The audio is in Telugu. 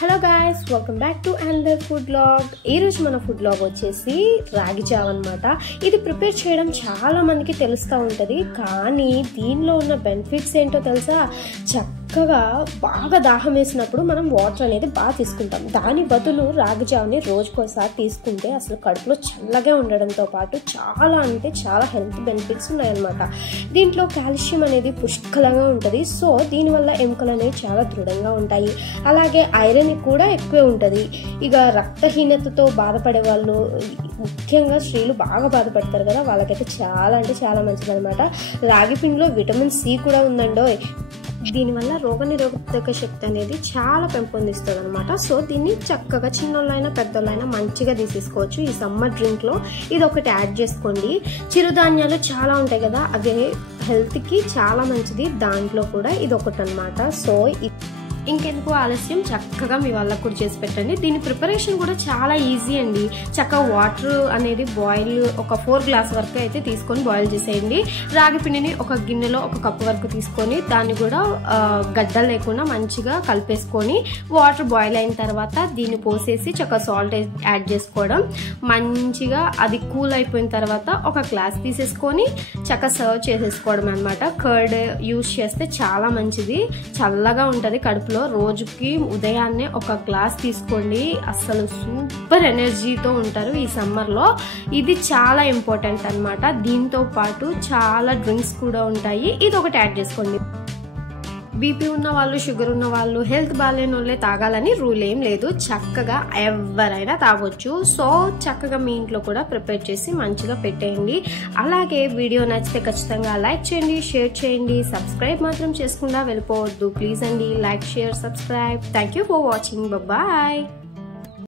Hello guys, welcome back to another food blog. ఈరోజు మన ఫుడ్ బ్లాగ్ వచ్చేసి రాగి జావ అనమాట. ఇది ప్రిపేర్ చేయడం చాలా మందికి తెలుస్తూ ఉంటుంది, కానీ దీనిలో ఉన్న బెనిఫిట్స్ ఏంటో తెలుసా? చక్కగా బాగా దాహం వేసినప్పుడు మనం వాటర్ అనేది బాగా తీసుకుంటాం. దాని బదులు రాగి జావని రోజుకోసారి తీసుకుంటే అసలు కడుపులో చల్లగా ఉండడంతో పాటు చాలా అంటే చాలా హెల్త్ బెనిఫిట్స్ ఉన్నాయన్నమాట. దీంట్లో కాల్షియం అనేది పుష్కలంగా ఉంటుంది. సో దీనివల్ల ఎముకలు అనేవి చాలా దృఢంగా ఉంటాయి. అలాగే ఐరన్ కూడా ఎక్కువే ఉంటుంది. ఇక రక్తహీనతతో బాధపడే వాళ్ళు, ముఖ్యంగా స్త్రీలు బాగా బాధపడతారు కదా, వాళ్ళకైతే చాలా అంటే చాలా మంచిది అనమాట. రాగి పిండిలో విటమిన్ సి కూడా ఉందండో. దీనివల్ల రోగనిరోధక శక్తి అనేది చాలా పెంపొందిస్తుంది అనమాట. సో దీన్ని చక్కగా చిన్నోళ్ళైనా పెద్దోళ్ళైనా మంచిగా తీసేసుకోవచ్చు. ఈ సమ్మర్ డ్రింక్ లో ఇది ఒకటి యాడ్ చేసుకోండి. చిరుధాన్యాలు చాలా ఉంటాయి కదా, అవి హెల్త్ కి చాలా మంచిది. దాంట్లో కూడా ఇది ఒకటి అనమాట. సో ఇంకెందుకు ఆలస్యం, చక్కగా మీ వాళ్ళకు కూడా చేసి పెట్టండి. దీని ప్రిపరేషన్ కూడా చాలా ఈజీ అండి. చక్కగా వాటర్ అనేది బాయిల్ ఒక 4 గ్లాస్ వరకు అయితే తీసుకొని బాయిల్ చేసేయండి. రాగి పిండిని ఒక గిన్నెలో 1 కప్పు వరకు తీసుకొని దాన్ని కూడా గడ్డలు లేకుండా మంచిగా కలిపేసుకొని వాటర్ బాయిల్ అయిన తర్వాత దీన్ని పోసేసి చక్కగా సాల్ట్ యాడ్ చేసుకోవడం. మంచిగా అది కూల్ అయిపోయిన తర్వాత ఒక గ్లాస్ తీసేసుకొని చక్కగా సర్వ్ చేసేసుకోవడం అనమాట. కర్డ్ యూజ్ చేస్తే చాలా మంచిది, చల్లగా ఉంటుంది కడుపులో. రోజుకి ఉదయాన్నే 1 గ్లాస్ తీసుకోండి, అసలు సూపర్ ఎనర్జీతో ఉంటారు ఈ సమ్మర్ లో. ఇది చాలా ఇంపార్టెంట్ అన్నమాట. దీంతో పాటు చాలా డ్రింక్స్ కూడా ఉంటాయి, ఇది ఒకటి యాడ్ చేసుకోండి. బీపీ ఉన్న వాళ్ళు, షుగర్ ఉన్న వాళ్ళు, హెల్త్ బాగాలేని వాళ్ళే తాగాలని రూల్ ఏం లేదు. చక్కగా ఎవరైనా తాగొచ్చు. సో చక్కగా మీ ఇంట్లో కూడా ప్రిపేర్ చేసి మంచిగా పెట్టేయండి. అలాగే వీడియో నచ్చితే ఖచ్చితంగా లైక్ చేయండి, షేర్ చేయండి, సబ్స్క్రైబ్ మాత్రం చేసుకుండా వెళ్ళిపోవద్దు ప్లీజ్ అండి. Like, share, subscribe. Thank you for watching. Bye.